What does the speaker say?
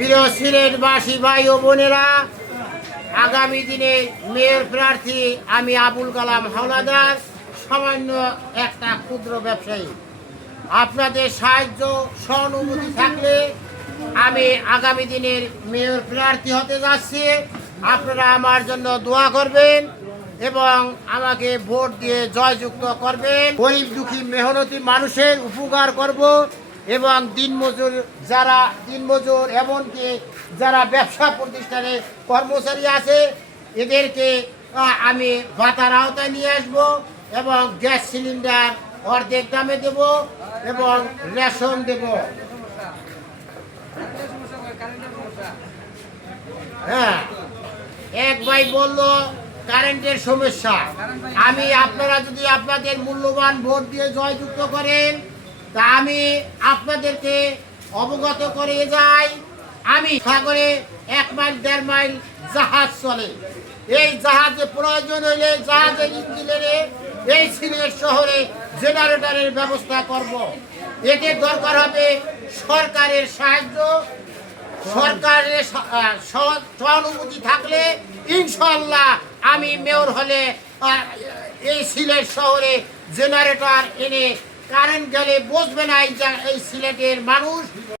প্রিয় সিলেটবাসী ভাই ও বোনেরা, আগামী দিনে মেয়র প্রার্থী আমি আবুল কালাম হাওলাদার, সামান্য একটা ক্ষুদ্র ব্যবসায়ী। আপনাদের সাহায্য সহানুভূতি থাকলে আমি আগামী দিনের মেয়র প্রার্থী হতে যাচ্ছি। আপনারা আমার জন্য দোয়া করবেন এবং আমাকে ভোট দিয়ে জয়যুক্ত করবেন। গরিব দুঃখী মেহনতি মানুষের উপকার করব এবং দিনমজুর এমনকি যারা ব্যবসা প্রতিষ্ঠানে কর্মচারী আছে এদেরকে আমি ভাতার আওতায় নিয়ে আসব এবং গ্যাস সিলিন্ডার অর্ধেক দামে দেব এবং রেশন দেব। হ্যাঁ, এক ভাই বলল কারেন্টের সমস্যা। আপনারা যদি আপনাদের মূল্যবান ভোট দিয়ে জয়যুক্ত করেন তা আমি আপনাদেরকে অবগত করে যাই, আমি সাগরে 1 মাইল 1.5 মাইল জাহাজ চলে। এই জাহাজে প্রয়োজন হইলে জাহাজের ইঞ্জিনিয়ারে এই সিলেট শহরে জেনারেটরের ব্যবস্থা করব। এতে দরকার হবে সরকারের সাহায্য, সরকারের সহানুভূতি থাকলে ইনশাল্লাহ আমি মেয়র হলে এই সিলেট শহরে জেনারেটর এনে কারেন্ট গেলে বসবে না এই সিলেটের মানুষ।